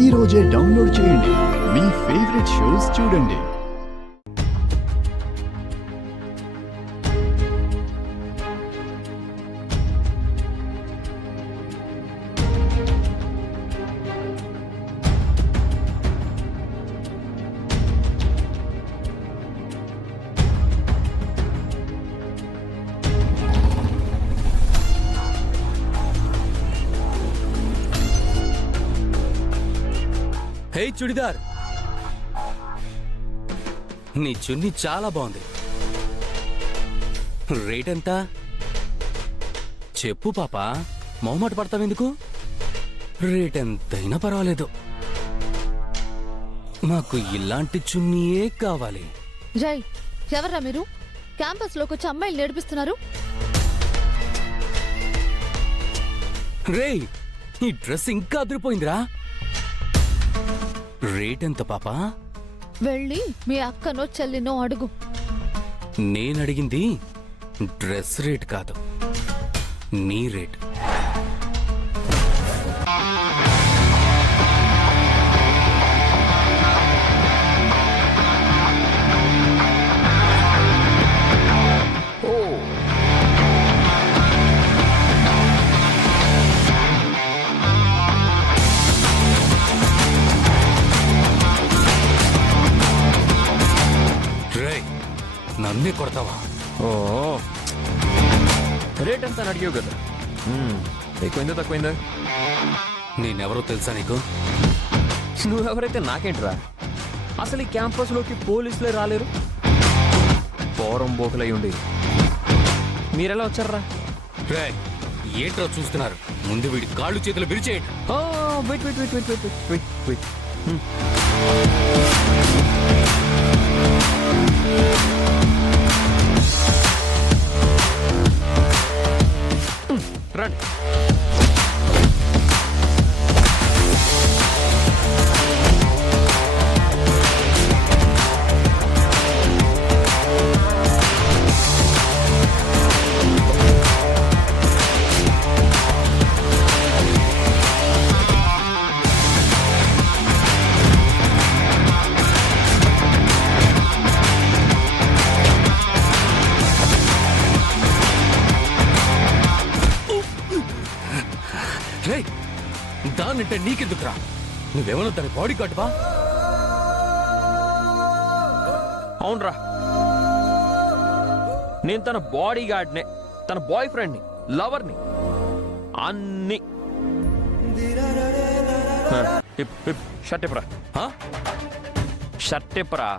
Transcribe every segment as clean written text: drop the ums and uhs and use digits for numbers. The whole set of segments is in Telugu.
ఈ రోజే డౌన్లోడ్ చేయండి. మీ ఫేవరెట్ షోస్ చూడండి. హే చుడిదార్, నీ చున్నీ చాలా బాగుంది. రేట్ ఎంత చెప్పు పాపా, మొహమాట పడతావెందుకు? రేట్ ఎంతైనా పర్వాలేదు, నాకు ఇలాంటి చున్నీయే కావాలి. జై, ఎవర్రా మీరు? క్యాంపస్ లోకి వచ్చి అమ్మాయిలు నేర్పిస్తున్నారు. రేయ్, ఈ డ్రెస్ ఇంకా అదిరిపోయిందిరా. రేట్ ఎంత పాపా? వెళ్ళి మీ అక్కనో చెల్లినో అడుగు. నేనడిగింది డ్రెస్ రేట్ కాదు, నీ రేట్. నన్నే కొడతావా? ఓ, రేట్ ఎంత అని అడిగావు కదా. ఎక్కువైందా తక్కువైందా? నేనెవరో తెలుసా నీకు? నువ్వెవరైతే నాకేంట్రా? అసలు ఈ క్యాంపస్లోకి పోలీసులే రాలేరు, పోరం బోకులై ఉండి మీరెలా వచ్చారా? రే, ఏంట్రా చూస్తున్నారు? ముందు వీడి కాళ్ళు చేతులు విరిచేయండి. Wait wait wait wait wait wait wait. రండి. దానంటే నీకెందుకురా? నువ్వేమన్నా దాని బాడీ గార్డ్వా? అవునరా, నేను తన బాడీ గార్డ్నే, తన బాయ్ ఫ్రెండ్ని, లవర్ని, అన్ని. షర్ట్ ఇప్పరా, షర్ట్ ఇప్పరా,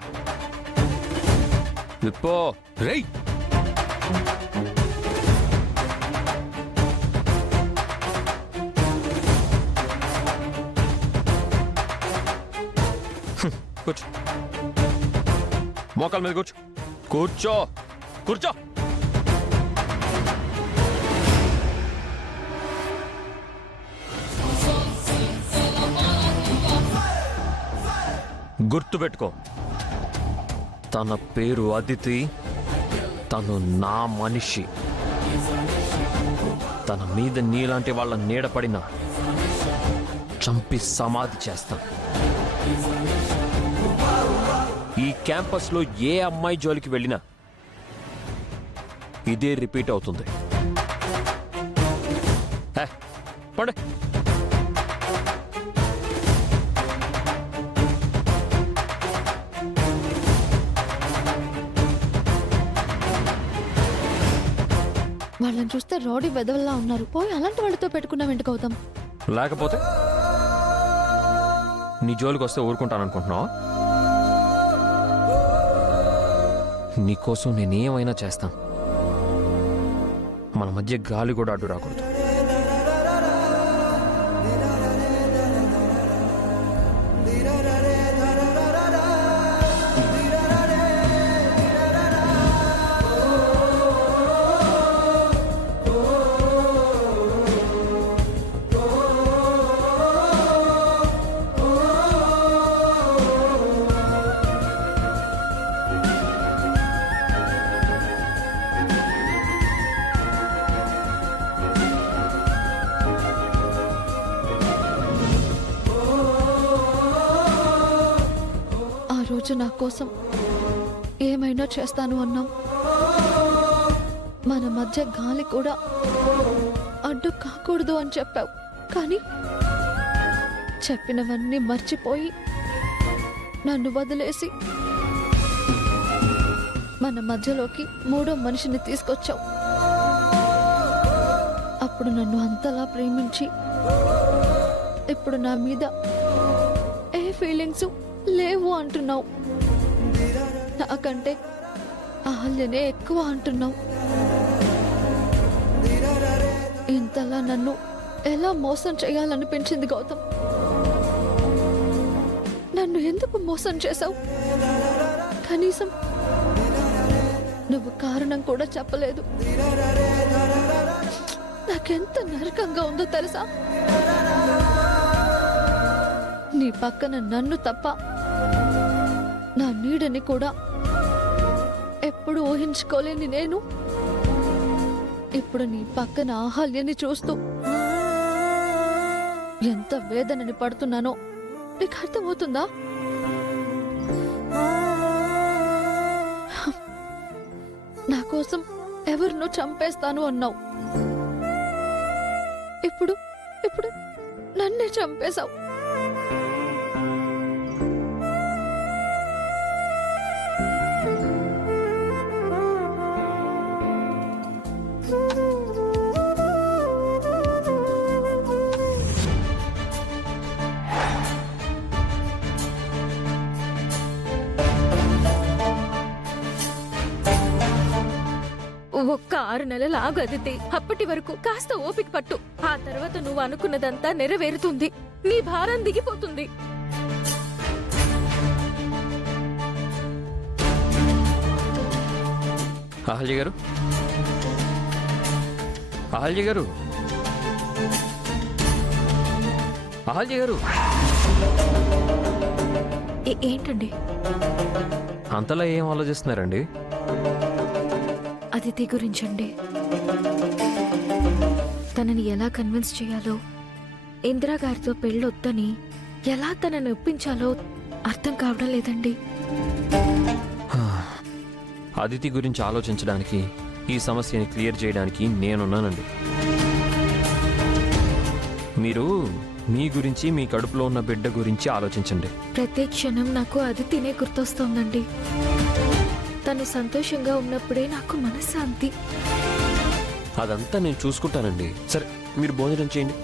విప్పో. రేయ్, కూర్చో, మోకాల మీద కూర్చో, కూర్చో కూర్చో. గుర్తుపెట్టుకో, తన పేరు అదితి, తను నా మనిషి. తన మీద నీలాంటి వాళ్ళ నీడపడిన చంపి సమాధి చేస్తాను. ఈ క్యాంపస్లో ఏ అమ్మాయి జోలికి వెళ్ళినా ఇదే రిపీట్ అవుతుంది. పడే. వాళ్ళని చూస్తే రౌడీ వెదవల్లా ఉన్నారు. పోయి అలాంటి వాళ్ళతో పెట్టుకున్నాం ఎందుకు అవుతాం? లేకపోతే నీ జోలికి వస్తే ఊరుకుంటాననుకుంటున్నావా? నీకోసం నేనేమైనా చేస్తాను. మన మధ్య గాలి కూడా అడ్డు రాకూడదు. రోజు నా కోసం ఏమైనా చేస్తాను అన్నావు. మన మధ్య గాలి కూడా అడ్డు కాకూడదు అని చెప్పావు. కానీ చెప్పినవన్నీ మర్చిపోయి నన్ను వదిలేసి మన మధ్యలోకి మూడో మనిషిని తీసుకొచ్చావు. అప్పుడు నన్ను అంతలా ప్రేమించి ఇప్పుడు నా మీద ఏ ఫీలింగ్స్ లేవు అంటున్నావు. నాకంటే అహల్యనే ఎక్కువ అంటున్నావు. ఇంతలా నన్ను ఎలా మోసం చేయాలనిపించింది గౌతమ్? నన్ను ఎందుకు మోసం చేశావు? కనీసం నువ్వు కారణం కూడా చెప్పలేదు. నాకెంత నరకంగా ఉందో తెలుసా? నీ పక్కన నన్ను తప్ప నా నీడని కూడా ఎప్పుడు ఊహించుకోలేని నేను ఇప్పుడు నీ పక్కన ఆహల్యని చూస్తూ ఎంత వేదనని పడుతున్నానో నీకు అర్థమవుతుందా? నా కోసం ఎవరినో చంపేస్తాను అన్నావు. ఇప్పుడు ఇప్పుడు నన్నే చంపేశావు. ఒక్క 6 నెలలు ఆగు అదితి. అప్పటి వరకు కాస్త ఓపిక పట్టు. ఆ తర్వాత నువ్వు అనుకున్నదంతా నెరవేరుతుంది. నీ భారం దిగిపోతుంది. అహల్య గారు, అహల్య గారు, అహల్య గారు, ఏంటండి అంతలా ఏం ఆలోచిస్తున్నారండి? అదితి గురించండి. తనని ఎలా కన్విన్స్ చేయాలో, ఇందిరా గారితో పెళ్ళొద్దని ఎలా తనని ఒప్పించాలో అర్థం కావడం లేదండి. అదితి గురించి ఆలోచించడానికి, ఈ సమస్యని క్లియర్ చేయడానికి నేనున్నానండి. మీరు మీ గురించి, మీ కడుపులో ఉన్న బిడ్డ గురించి ఆలోచించండి. ప్రతి క్షణం నాకు అదితినే గుర్తొస్తోందండి. తను సంతోషంగా ఉన్నప్పుడే నాకు మనశ్శాంతి. అదంతా నేను చూసుకుంటానండి. సరే, మీరు భోజనం చేయండి.